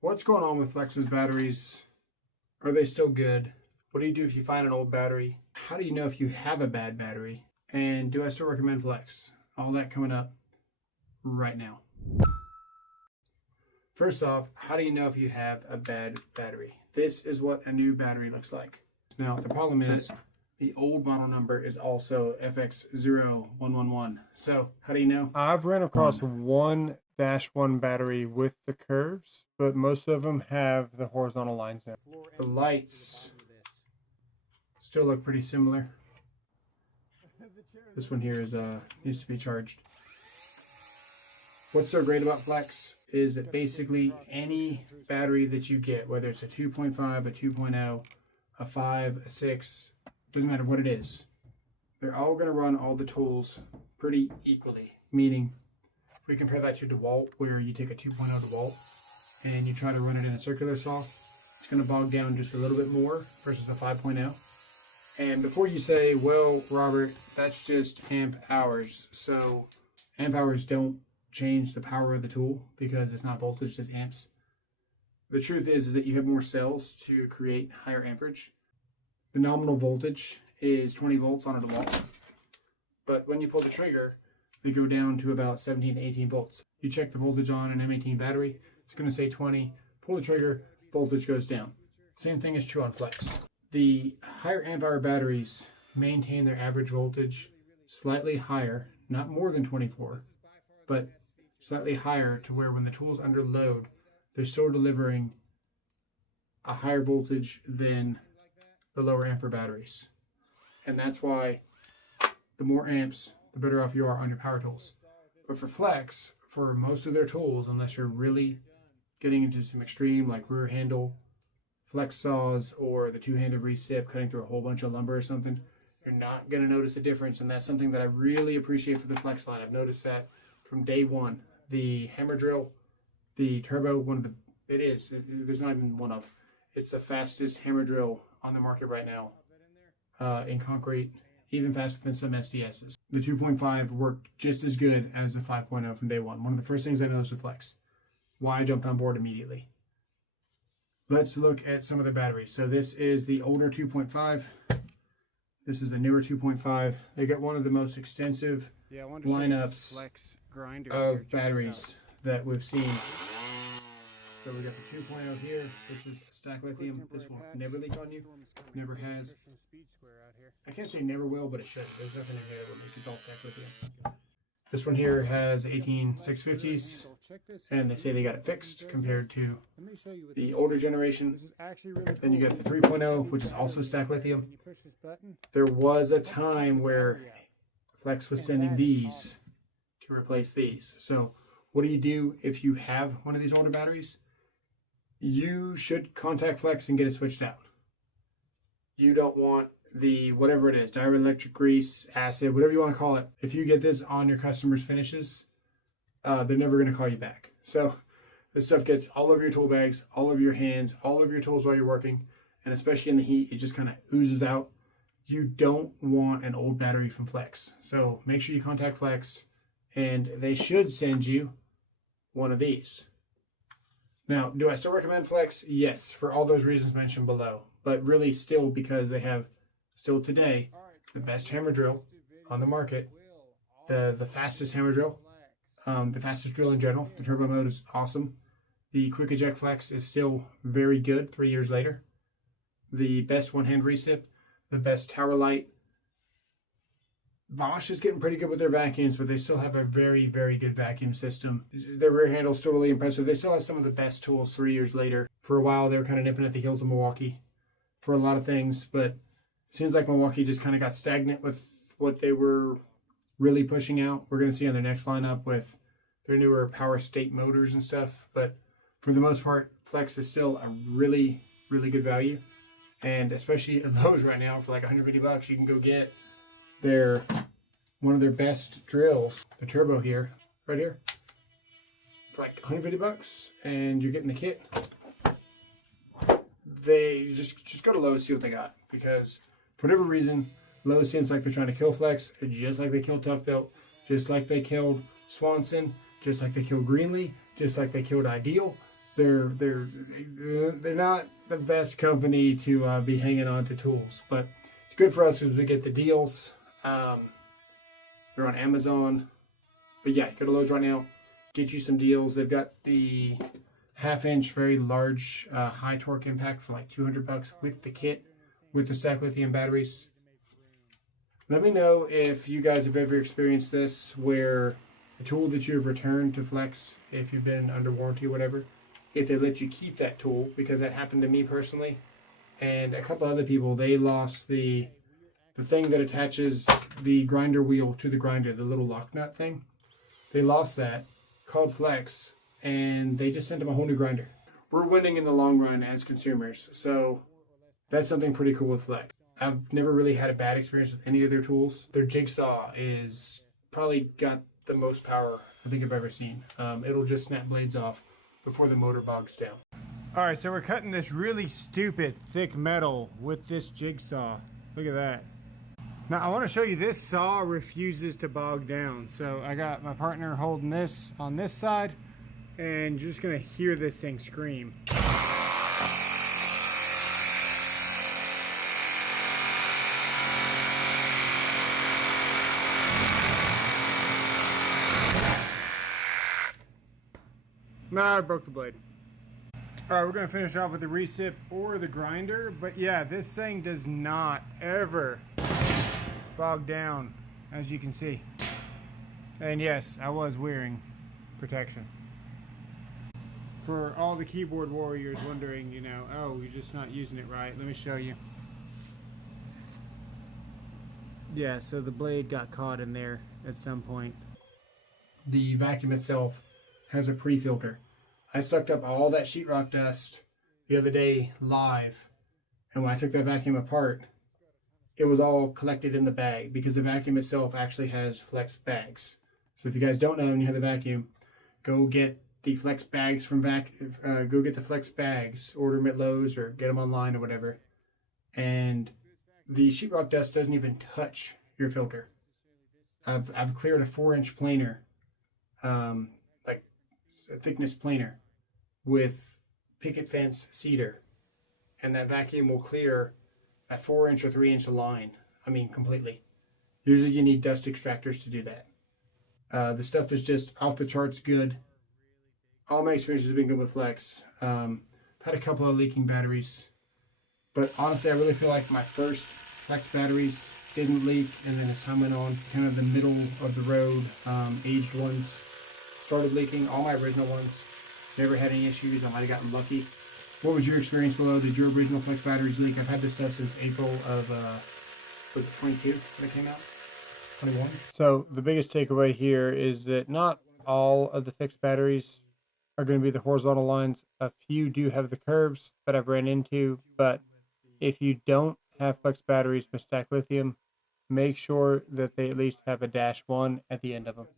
What's going on with Flex's batteries? Are they still good? What do you do if you find an old battery? How do you know if you have a bad battery? And do I still recommend Flex? All that coming up right now. First off, how do you know if you have a bad battery? This is what a new battery looks like. Now, the problem is the old model number is also FX0111. So, how do you know? I've ran across one -1 battery with the curves, but most of them have the horizontal lines in. The lights still look pretty similar. This one here is needs to be charged. What's so great about Flex is that basically any battery that you get, whether it's a 2.5, a 2.0, a 5, a 6, doesn't matter what it is, they're all going to run all the tools pretty equally. Meaning, if we compare that to DeWalt, where you take a 2.0 DeWalt and you try to run it in a circular saw, it's going to bog down just a little bit more versus a 5.0. And before you say, well, Robert, that's just amp hours. So amp hours don't change the power of the tool because it's not voltage, it's amps. The truth is that you have more cells to create higher amperage. The nominal voltage is 20 volts on a DeWalt, but when you pull the trigger, they go down to about 17 to 18 volts. You check the voltage on an M18 battery, it's going to say 20. Pull the trigger, voltage goes down. Same thing is true on Flex. The higher amp hour batteries maintain their average voltage slightly higher, not more than 24, but slightly higher to where when the tool's under load, they're still delivering a higher voltage than the lower ampere batteries. And that's why the more amps, the better off you are on your power tools. But for Flex, for most of their tools, unless you're really getting into some extreme like rear handle flex saws or the two-handed recip cutting through a whole bunch of lumber or something, you're not going to notice a difference. And that's something that I really appreciate for the Flex line. I've noticed that from day one. The hammer drill, the turbo, there's not even one of. It's the fastest hammer drill on the market right now in concrete, even faster than some SDSs. The 2.5 worked just as good as the 5.0 from day one. One of the first things I noticed with Flex. Why I jumped on board immediately. Let's look at some of the batteries. So this is the older 2.5. This is the newer 2.5. They got one of the most extensive lineups of batteries that we've seen. So we got the 2.0 here. This is stack lithium. This will never leak on you. Never has. I can't say never will, but it should. There's nothing in there that will make it all stack lithium. This one here has 18650s, and they say they got it fixed compared to the older generation. Then you got the 3.0, which is also stack lithium. There was a time where Flex was sending these to replace these. So what do you do if you have one of these older batteries? You should contact Flex and get it switched out. You don't want the whatever it is, dielectric grease, acid, whatever you want to call it. If you get this on your customer's finishes, they're never going to call you back. So this stuff gets all over your tool bags, all over your hands, all over your tools while you're working, and especially in the heat, it just kind of oozes out. You don't want an old battery from Flex. So make sure you contact Flex, and they should send you one of these. Now, do I still recommend Flex? Yes, for all those reasons mentioned below, but really still because they have still today the best hammer drill on the market, the fastest hammer drill, the fastest drill in general. The turbo mode is awesome. The quick eject Flex is still very good 3 years later. The best one-hand recip, the best tower light. Bosch is getting pretty good with their vacuums, but they still have a very, very good vacuum system. Their rear handle is still really impressive. They still have some of the best tools 3 years later. For a while, they were kind of nipping at the heels of Milwaukee for a lot of things, but it seems like Milwaukee just kind of got stagnant with what they were really pushing out. We're going to see on their next lineup with their newer power state motors and stuff. But for the most part, Flex is still a really, really good value. And especially at Lowe's right now, for like $150, you can go get one of their best drills, the turbo here, right here, for like $150, and you're getting the kit. They just go to Lowe's, see what they got, because for whatever reason, Lowe's seems like they're trying to kill Flex, just like they killed Tough Belt, just like they killed Swanson, just like they killed Greenlee, just like they killed Ideal. they're not the best company to be hanging on to tools, but it's good for us because we get the deals. They're on Amazon, but yeah, go to Lowe's right now, get you some deals. They've got the 1/2-inch, very large, high torque impact for like $200 with the kit, with the stacked lithium batteries. Let me know if you guys have ever experienced this, where a tool that you have returned to Flex, if you've been under warranty or whatever, if they let you keep that tool, because that happened to me personally, and a couple other people. They lost the thing that attaches the grinder wheel to the grinder, the little lock nut thing. They lost that, called Flex, and they just sent them a whole new grinder. We're winning in the long run as consumers, so that's something pretty cool with Flex. I've never really had a bad experience with any of their tools. Their jigsaw is probably got the most power I think I've ever seen. It'll just snap blades off before the motor bogs down. All right, so we're cutting this really stupid thick metal with this jigsaw. Look at that. Now I want to show you, this saw refuses to bog down. So I got my partner holding this on this side, and you're just gonna hear this thing scream. Nah, I broke the blade. All right, we're gonna finish off with the recip or the grinder, but yeah, this thing does not ever bog down, as you can see. And yes, I was wearing protection. For all the keyboard warriors wondering, you know, oh, you're just not using it right, let me show you. Yeah, so the blade got caught in there at some point. The vacuum itself has a pre-filter. I sucked up all that sheetrock dust the other day live, and when I took that vacuum apart, it was all collected in the bag, because the vacuum itself actually has Flex bags. So if you guys don't know and you have the vacuum, go get the Flex bags from go get the Flex bags, order them at Lowe's or get them online or whatever. And the sheetrock dust doesn't even touch your filter. I've cleared a 4-inch planer, like a thickness planer, with picket fence cedar, and that vacuum will clear a 4-inch or 3-inch line. I mean, completely. Usually you need dust extractors to do that. The stuff is just off the charts good. All my experiences have been good with Flex. I've had a couple of leaking batteries, but honestly, I really feel like my first Flex batteries didn't leak, and then as time went on, kind of the middle of the road, aged ones started leaking. All my original ones never had any issues. I might have gotten lucky. What was your experience below? Did your original Flex batteries leak? I've had this stuff since April of, was it 22 when it came out? 21? So the biggest takeaway here is that not all of the fixed batteries are going to be the horizontal lines. A few do have the curves that I've ran into, but if you don't have Flex batteries with stacked lithium, make sure that they at least have a -1 at the end of them.